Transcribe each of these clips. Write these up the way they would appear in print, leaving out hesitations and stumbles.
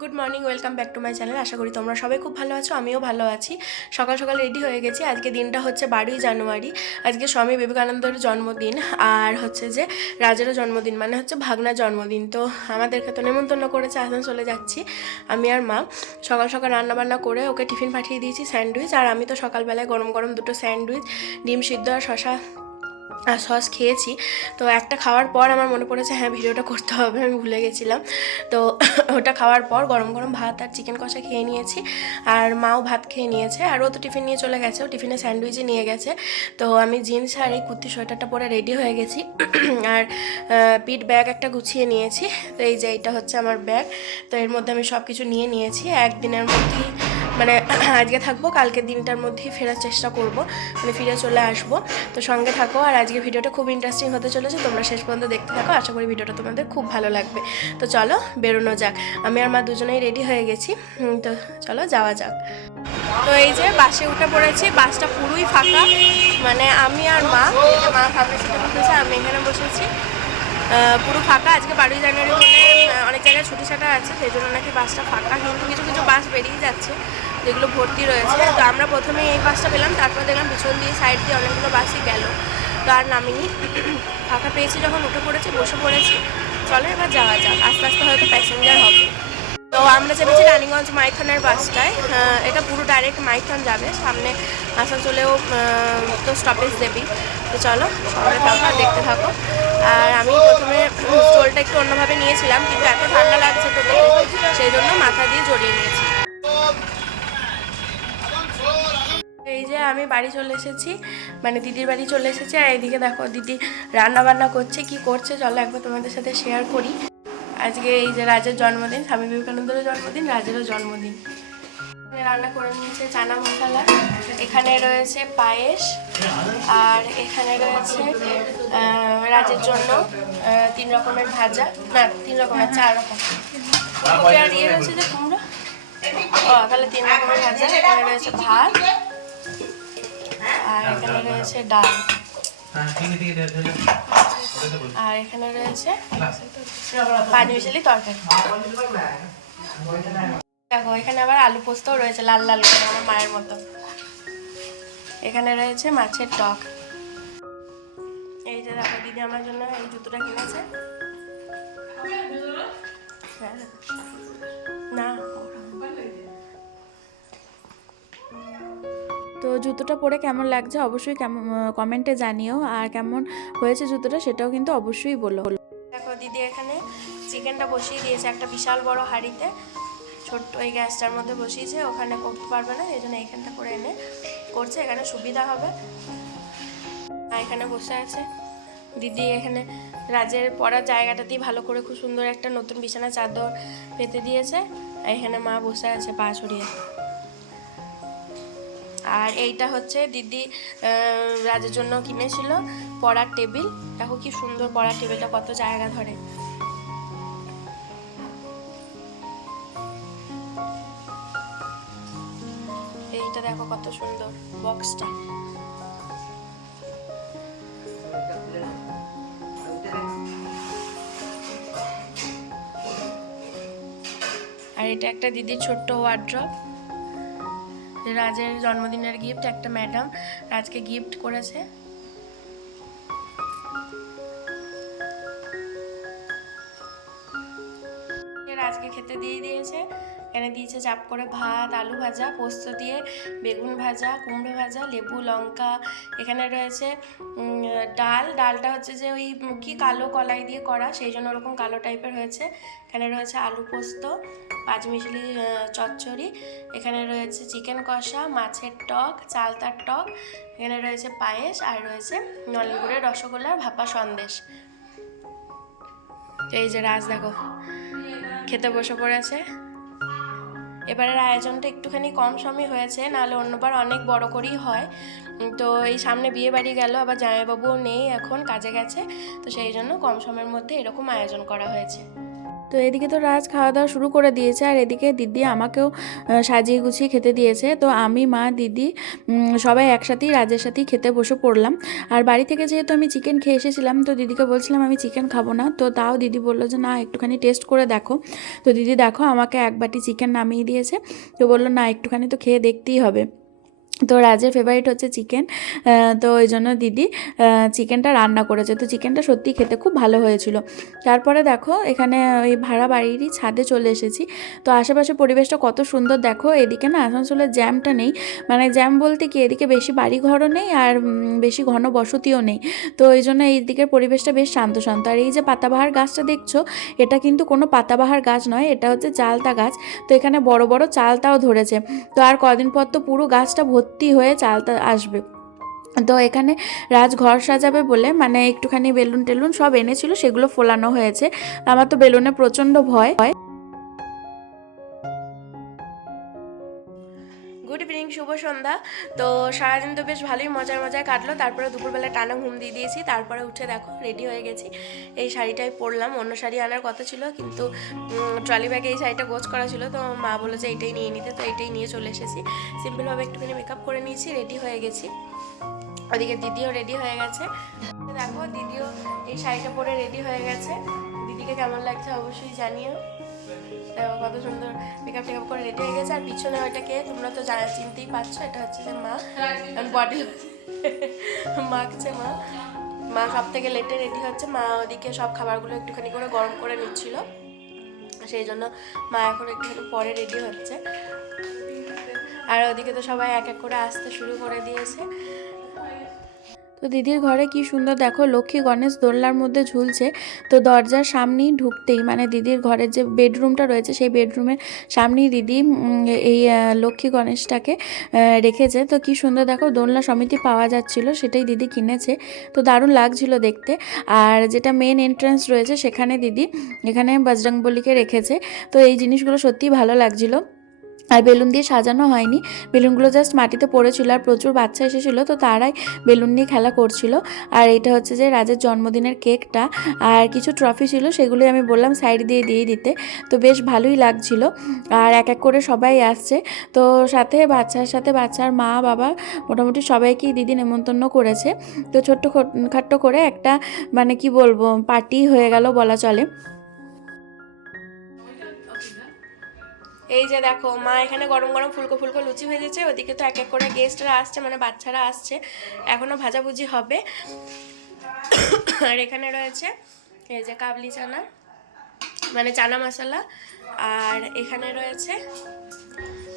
Good morning, welcome back to my channel. আশা করি তোমরা সবাই খুব ভালো আছো, আমিও ভালো আছি। সকাল সকাল রেডি হয়ে গেছি। আজকে দিনটা হচ্ছে 12ই জানুয়ারি। আজকে স্বামী বিবেকানন্দের জন্মদিন, আর হচ্ছে যে রাজেরও জন্মদিন, মানে হচ্ছে ভাগনার জন্মদিন। তো আমাদেরকে তো নেমন্তন্ন করেছে, আসানসোলে যাচ্ছি আমি আর মা। সকাল সকাল রান্নাবান্না করে ওকে টিফিন পাঠিয়ে দিয়েছি, স্যান্ডউইচ। আর আমি তো সকালবেলায় গরম গরম দুটো স্যান্ডউইচ, ডিম সিদ্ধ আর শশা আর সস খেয়েছি। তো একটা খাওয়ার পর আমার মনে পড়েছে হ্যাঁ ভিডিওটা করতে হবে, আমি ভুলে গেছিলাম। তো ওটা খাওয়ার পর গরম গরম ভাত আর চিকেন কষা খেয়ে নিয়েছি, আর মাও ভাত খেয়ে নিয়েছে। আর ও তো টিফিন নিয়ে চলে গেছে, ও টিফিনে স্যান্ডউইচই নিয়ে গেছে। তো আমি জিন্স আর এই কুর্তি সোয়েটারটা পরে রেডি হয়ে গেছি, আর পিঠ ব্যাগ একটা গুছিয়ে নিয়েছি। তো এই যে এইটা হচ্ছে আমার ব্যাগ। তো এর মধ্যে আমি সব কিছু নিয়ে নিয়েছি। একদিনের মধ্যেই মানে আজকে থাকবো, কালকের দিনটার মধ্যেই ফেরার চেষ্টা করব, মানে ফিরে চলে আসবো। তো সঙ্গে থাকো, আর আজকে ভিডিওটা খুব ইন্টারেস্টিং হতে চলেছে, তোমরা শেষ পর্যন্ত দেখতে থাকো। আশা করি ভিডিওটা তোমাদের খুব ভালো লাগবে। তো চলো বেরোনো যাক। আমি আর মা দুজনেই রেডি হয়ে গেছি। তো চলো যাওয়া যাক। তো এই যে বাসে উঠে পড়েছি, বাসটা পুরোই ফাঁকা, মানে আমি আর মা, এই যে মা সামনে সিটে বসেছে, আমি এখানে বসেছি, পুরো ফাঁকা। আজকে 12ই জানুয়ারি বলে অনেক জায়গায় ছুটি ছাটা আছে, সেই জন্য নাকি বাসটা ফাঁকা। কিন্তু কিছু কিছু বাস বেরিয়ে যাচ্ছে যেগুলো ভর্তি রয়েছে। তো আমরা প্রথমে এই বাসটা পেলাম, তারপর দেখলাম পিছন দিয়ে সাইড দিয়ে অনেকগুলো বাসই গেল। তো আর নামিনি, ফাঁকা পেয়েছি যখন উঠে পড়েছি, বসে পড়েছি। চলো এবার যাওয়া যাক, আস্তে আস্তে হয়তো প্যাসেঞ্জার হবে। তো আমরা চেপেছি রানীগঞ্জ মাইথনের বাসটায়। এটা পুরো ডাইরেক্ট মাইথন যাবে, সামনে আসানসোলেও তো স্টপেজ দেবি। তো চলো সঙ্গে থাকো আর দেখতে থাকো। আর আমি প্রথমে স্টোলটা একটু অন্যভাবে নিয়েছিলাম, কিন্তু এত ঠান্ডা লাগছে তো সেই জন্য মাথা দিয়ে জড়িয়ে নিয়েছি। এই যে আমি বাড়ি চলে এসেছি, মানে দিদির বাড়ি চলে এসেছি। আর এইদিকে দেখো দিদি রান্না বান্না করছে, কি করছে চলো একবার তোমাদের সাথে শেয়ার করি। আজকে এই যে রাজের জন্মদিন, স্বামী বিবেকানন্দেরও জন্মদিন, রাজেরও জন্মদিন। রান্না করে নিয়েছে চানা মশলা, এখানে রয়েছে পায়েস, আর এখানে রয়েছে রাজের জন্য 3 রকমের ভাজা, না 3 রকমের 4 রকম। আর ইয়ে রয়েছে যে কুমড়ো, ও তাহলে 3 রকমের ভাজা। এখানে রয়েছে ভাত, আর এখানে রয়েছে ডাল, আর এখানে রয়েছে 5 মিশালি তরকারি। দেখো এখানে আবার আলু পোস্তও রয়েছে, লাল লাল করে আমার মায়ের মতো। এখানে রয়েছে মাছের টক। এই যে দেখো দিদি আমার জন্য এই জুতোটা কিনেছে। না তো জুতোটা পরে কেমন লাগছে অবশ্যই কমেন্টে জানিও, আর কেমন হয়েছে জুতোটা সেটাও কিন্তু অবশ্যই বলো। দেখো দিদি এখানে চিকেনটা বসিয়ে দিয়েছে একটা বিশাল বড় হাঁড়িতে, ছোট্ট ওই গ্যাসটার মধ্যে বসিয়েছে, ওখানে করতে পারবে না, এই জন্য এইখানটা করে এনে করছে, এখানে সুবিধা হবে। আর এখানে বসে আছে দিদি, এখানে রাজের পড়ার জায়গাটাতেই ভালো করে খুব সুন্দর একটা নতুন বিছানা চাদর পেতে দিয়েছে। আর এখানে মা বসে আছে পা ছড়িয়ে। আর এইটা হচ্ছে দিদি রাজের জন্য কিনেছিল পড়ার টেবিল। দেখো কি সুন্দর পড়ার টেবিলটা, কত জায়গা ধরে। এইটা দেখো কত সুন্দর বক্সটা। আর এটা একটা দিদির ছোট্ট ওয়ার্ড্রপ, রাজের জন্মদিনের গিফট, একটা ম্যাডাম রাজকে গিফট করেছে। রাজকে খেতে দিয়ে দিয়েছে, এখানে দিয়েছে চাপ করে ভাত, আলু ভাজা, পোস্ত দিয়ে বেগুন ভাজা, কুমড়ো ভাজা, লেবু লঙ্কা। এখানে রয়েছে ডালটা হচ্ছে যে ওই কি কালো কলাই দিয়ে করা, সেই জন্য ওরকম কালো টাইপের হয়েছে। এখানে রয়েছে আলু পোস্ত, 5 মিশালি চচ্চড়ি, এখানে রয়েছে চিকেন কষা, মাছের টক, চালতার টক, এখানে রয়েছে পায়েস, আর রয়েছে নলেন গুড়ের রসগোল্লার ভাপা সন্দেশ। এই যে রাজ দেখো খেতে বসে পড়েছে। এবারের আয়োজনটা একটুখানি কম সমই হয়েছে, নাহলে অন্যবার অনেক বড় করেই হয়। তো এই সামনে বিয়ে বাড়ি গেল, আবার জামাইবাবুও নেই, এখন কাজে গেছে, তো সেই জন্য কম সময়ের মধ্যে এরকম আয়োজন করা হয়েছে। তো এদিকে তো রাজ খাওয়া দাওয়া শুরু করে দিয়েছে, আর এদিকে দিদি আমাকেও সাজিয়ে গুছিয়ে খেতে দিয়েছে। তো আমি, মা, দিদি সবাই একসাথেই রাজের সাথেই খেতে বসে পড়লাম। আর বাড়ি থেকে যেহেতু আমি চিকেন খেয়ে এসেছিলাম, তো দিদিকে বলছিলাম আমি চিকেন খাবো না, তো তাও দিদি বললো যে না একটুখানি টেস্ট করে দেখো। তো দিদি দেখো আমাকে এক বাটি চিকেন নামিয়ে দিয়েছে, তো বললো না একটুখানি তো খেয়ে দেখতেই হবে। তো রাজের ফেভারিট হচ্ছে চিকেন, তো ওই জন্য দিদি চিকেনটা রান্না করেছে। তো চিকেনটা সত্যি খেতে খুব ভালো হয়েছিল। তারপরে দেখো এখানে ওই ভাড়া বাড়িরই ছাদে চলে এসেছি। তো আশেপাশে পরিবেশটা কত সুন্দর দেখো। এদিকে না আসানসোলের জ্যামটা নেই, মানে জ্যাম বলতে কি এদিকে বেশি বাড়িঘরও নেই আর বেশি ঘন বসতিও নেই। তো এই জন্য এই দিকের পরিবেশটা বেশ শান্ত শান্ত। আর এই যে পাতাবাহার গাছটা দেখছো, এটা কিন্তু কোনো পাতাবাহার গাছ নয়, এটা হচ্ছে চালতা গাছ। তো এখানে বড় বড় চালতাও ধরেছে। তো আর কদিন পর তো পুরো গাছটা ভর্তি হয়ে চালতা আসবে। তো এখানে রাজ ঘর সাজাবে বলে মানে একটুখানি বেলুন টেলুন সব এনেছিল, সেগুলো ফোলানো হয়েছে। আমার তো বেলুনে প্রচণ্ড ভয়। গুড ইভিনিং, শুভ সন্ধ্যা। তো সারাদিন তো বেশ ভালোই মজায় মজায় কাটলো। তারপরে দুপুরবেলা টানা ঘুম দিয়ে দিয়েছি, তারপরে উঠে দেখো রেডি হয়ে গেছি। এই শাড়িটাই পরলাম, অন্য শাড়ি আনার কথা ছিল কিন্তু ট্রলি ব্যাগে এই শাড়িটা গোছ করা ছিল, তো মা বলে যে এইটাই নিয়ে নিতে, তো এইটাই নিয়ে চলে এসেছি। সিম্পলভাবে একটুখানি মেকআপ করে নিয়েছি, রেডি হয়ে গেছি। ওদিকে দিদিও রেডি হয়ে গেছে। দেখো দিদিও এই শাড়িটা পরে রেডি হয়ে গেছে। দিদিকে কেমন লাগছে অবশ্যই জানিও। দেখো কত সুন্দর মেকআপ টেকআপ করে রেডি হয়ে গেছে। আর পিছনে ওইটাকে তোমরা তো চিনতেই পারছো, এটা হচ্ছে যে মা বডি মাখছে মা। মা সব থেকে লেটে রেডি হচ্ছে। মা ওদিকে সব খাবারগুলো একটুখানি করে গরম করে নিচ্ছিল, সেই জন্য মা এখন একটুখানি পরে রেডি হচ্ছে। আর ওদিকে তো সবাই এক এক করে আসতে শুরু করে দিয়েছে। তো দিদির ঘরে কি সুন্দর দেখো লক্ষ্মী গণেশ দোলনার মধ্যে ঝুলছে। তো দরজার সামনেই ঢুকতেই মানে দিদির ঘরের যে বেডরুমটা রয়েছে সেই বেডরুমের সামনেই দিদি এই লক্ষ্মী গণেশটাকে রেখেছে। তো কি সুন্দর দেখো দোলনা সমিতি পাওয়া যাচ্ছিল, সেটাই দিদি কিনেছে। তো দারুণ লাগছিল দেখতে। আর যেটা মেন এন্ট্রান্স রয়েছে সেখানে দিদি এখানে বজরংবলীকে রেখেছে। তো এই জিনিসগুলো সত্যিই ভালো লাগছিল। আর বেলুন দিয়ে সাজানো হয়নি, বেলুনগুলো জাস্ট মাটিতে পড়েছিল। আর প্রচুর বাচ্চা এসেছিলো, তো তারাই বেলুন নিয়ে খেলা করছিল। আর এটা হচ্ছে যে রাজের জন্মদিনের কেকটা, আর কিছু ট্রফি ছিল, সেগুলোই আমি বললাম সাইড দিয়ে দিতে। তো বেশ ভালোই লাগছিল। আর এক এক করে সবাই আসছে। তো সাথে বাচ্চার মা বাবা মোটামুটি সবাইকেই দিদি নেমন্তন্ন করেছে। তো ছোট্ট খাট্টো করে একটা মানে কি বলবো পার্টি হয়ে গেল বলা চলে। এই যে দেখো মা এখানে গরম গরম ফুলকো ফুলকো লুচি ভেজেছে। ওদিকে তো এক এক করে গেস্টরা আসছে, মানে বাচ্চারা আসছে, এখনো ভাজাভুজি হবে। আর এখানে রয়েছে এই যে কাবলি চানা, মানে চানা মশলা। আর এখানে রয়েছে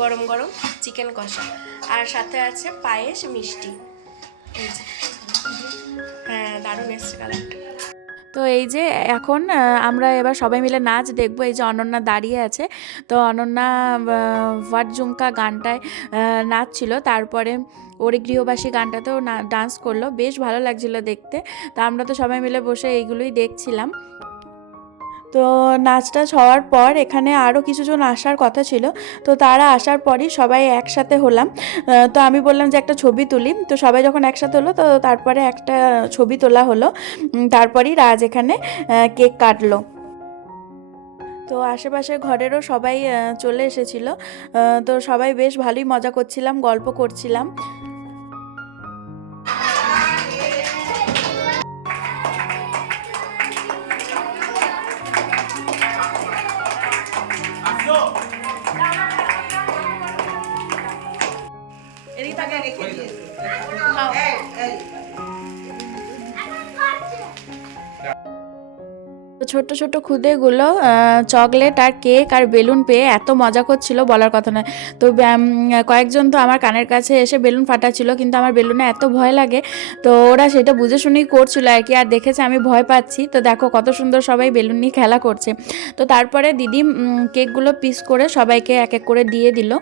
গরম গরম চিকেন কষা, আর সাথে আছে পায়েস মিষ্টি। এই যে হ্যাঁ, দারুণ এসছে কালারটা। তো এই যে এখন আমরা এবার সবাই মিলে নাচ দেখবো। এই যে অনন্যা দাঁড়িয়ে আছে, তো অনন্যা হোয়াট ঝুমকা গানটায় নাচছিল। তারপরে ওরে গৃহবাসী গানটাতেও ডান্স করলো, বেশ ভালো লাগছিল দেখতে। তো আমরা তো সবাই মিলে বসে এইগুলোই দেখছিলাম। তো নাচটা হওয়ার পর এখানে আরও কিছুজন আসার কথা ছিল, তো তারা আসার পরই সবাই একসাথে হলাম। তো আমি বললাম যে একটা ছবি তুলি। তো সবাই যখন একসাথে হলো তো তারপরে একটা ছবি তোলা হলো। তারপরই রাজ এখানে কেক কাটলো। তো আশেপাশের ঘরেরও সবাই চলে এসেছিল। তো সবাই বেশ ভালোই মজা করছিলাম, গল্প করছিলাম। ছোট্ট ছোট্ট খুদেগুলো চকলেট আর কেক আর বেলুন পেয়ে এত মজা করছিল বলার কথা নয়। তো কয়েকজন তো আমার কানের কাছে এসে বেলুন ফাটাচ্ছিল, কিন্তু আমার বেলুনে এত ভয় লাগে, তো ওরা সেটা বুঝে শুনেই করছিল আর কি। আর দেখেছে আমি ভয় পাচ্ছি, তো দেখো কত সুন্দর সবাই বেলুন নিয়ে খেলা করছে। তো তারপরে দিদি কেকগুলো পিস করে সবাইকে এক এক করে দিয়ে দিল।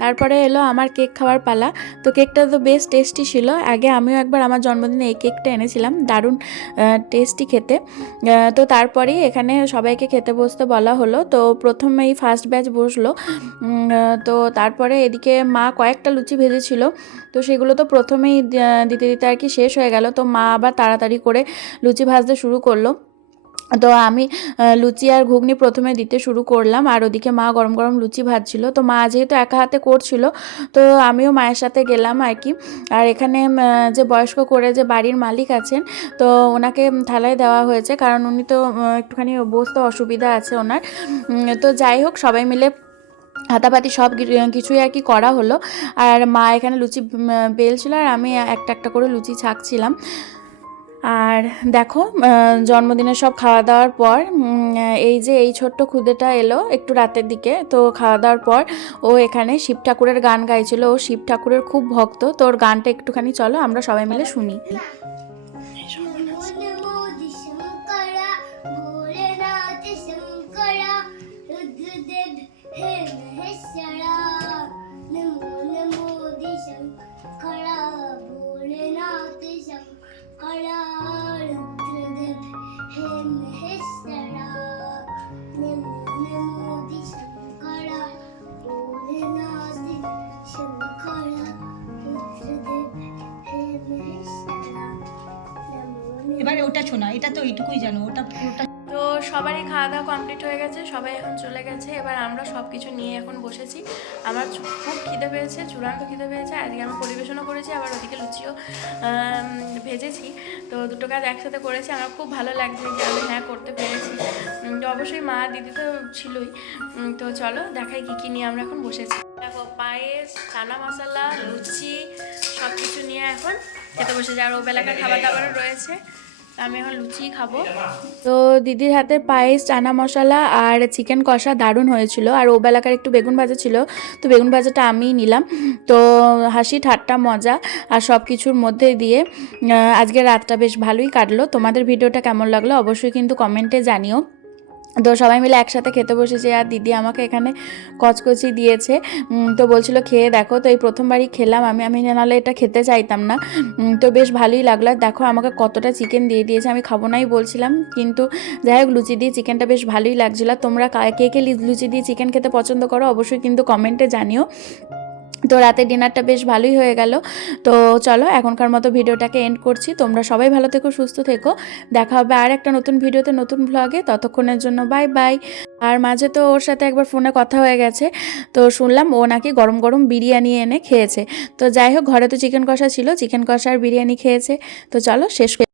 তারপরে এলো আমার কেক খাওয়ার পালা। তো কেকটা তো বেশ টেস্টি ছিল। আগে আমিও একবার আমার জন্মদিনে এই কেকটা এনেছিলাম, দারুণ টেস্টি খেতে। তো তারপরেই এখানে সবাইকে খেতে বসতে বলা হলো। তো প্রথমেই ফার্স্ট ব্যাচ বসলো। তো তারপরে এদিকে মা কয়েকটা লুচি ভেজেছিল, তো সেগুলো তো প্রথমেই দিতে দিতে আর কি শেষ হয়ে গেল। তো মা আবার তাড়াতাড়ি করে লুচি ভাজতে শুরু করলো। তো আমি লুচি আর ঘুগনি প্রথমে দিতে শুরু করলাম, আর ওদিকে মা গরম গরম লুচি ভাজছিল। তো মা যেহেতু একা হাতে করছিল, তো আমিও মায়ের সাথে গেলাম আর কি। আর এখানে যে বয়স্ক করে যে বাড়ির মালিক আছেন, তো ওনাকে থালায় দেওয়া হয়েছে, কারণ উনি তো একটুখানি বসতে অসুবিধা আছে ওনার। তো যাই হোক, সবাই মিলে হাতাপাতি সব কিছুই আর কি করা হলো। আর মা এখানে লুচি বেলছিল, আর আমি একটা একটা করে লুচি ছাঁকছিলাম। আর দেখো, জন্মদিনের সব খাওয়া দাওয়ার পর এই যে এই ছোট্ট খুদেটা এলো একটু রাতের দিকে। তো খাওয়া দাওয়ার পর ও এখানে শিব ঠাকুরের গান গাইছিল। ও শিব ঠাকুরের খুব ভক্ত, তো ওর গানটা একটুখানি চলো আমরা সবাই মিলে শুনি। এবারে ওটা শোনা, এটা তো এইটুকুই জানো, ওটা পুরোটা। তো সবারই খাওয়া দাওয়া কমপ্লিট হয়ে গেছে, সবাই এখন চলে গেছে। এবার আমরা সব কিছু নিয়ে এখন বসেছি। আমার খুব খিদে পেয়েছে, চূড়ান্ত খিদে পেয়েছে। আজকে আমি পরিবেশনও করেছি, আবার ওদিকে লুচিও ভেজেছি। তো দুটো কাজ একসাথে করেছি। আমার খুব ভালো লাগছে যে আমি করতে পেরেছি। তো অবশ্যই মা দিদি তো ছিলই। তো চলো দেখাই কী কী নিয়ে আমরা এখন বসেছি। দেখো, পায়েস, চানা মশলা, লুচি সব কিছু নিয়ে এখন খেতে বসেছি। আর ও বেলাকার খাবার দাবারও রয়েছে, আমি এখন লুচিই খাবো। তো দিদির হাতের পায়েস, চানা মশলা আর চিকেন কষা দারুণ হয়েছিল। আর ও বেলাকার একটু বেগুন ভাজা ছিল, তো বেগুন ভাজাটা আমিই নিলাম। তো হাসি ঠাট্টা মজা আর সব কিছুর মধ্যে দিয়ে আজকে রাতটা বেশ ভালোই কাটলো। তোমাদের ভিডিওটা কেমন লাগলো অবশ্যই কিন্তু কমেন্টে জানিও। তো সবাই মিলে একসাথে খেতে বসেছে, আর দিদি আমাকে এখানে কচকচি দিয়েছে। তো বলছিল খেয়ে দেখো। তো এই প্রথমবারই খেলাম আমি নাহলে এটা খেতে চাইতাম না। তো বেশ ভালোই লাগলো। দেখো আমাকে কতটা চিকেন দিয়ে দিয়েছে, আমি খাবো নাই বলছিলাম, কিন্তু যাই হোক লুচি দিয়ে চিকেনটা বেশ ভালোই লাগছিলো। তোমরা কে কে লুচি দিয়ে চিকেন খেতে পছন্দ করো অবশ্যই কিন্তু কমেন্টে জানিও। তো রাতের ডিনারটা বেশ ভালোই হয়ে গেল। তো চলো এখনকার মতো ভিডিওটাকে এন্ড করছি। তোমরা সবাই ভালো থেকো, সুস্থ থেকো। দেখা হবে আর একটা নতুন ভিডিওতে, নতুন ভ্লগে। ততক্ষণের জন্য বাই বাই। আর মাঝে তো ওর সাথে একবার ফোনে কথা হয়ে গেছে, তো শুনলাম ও নাকি গরম গরম বিরিয়ানি এনে খেয়েছে। তো যাই হোক, ঘরে তো চিকেন কষা ছিল, চিকেন কষা আর বিরিয়ানি খেয়েছে। তো চলো শেষ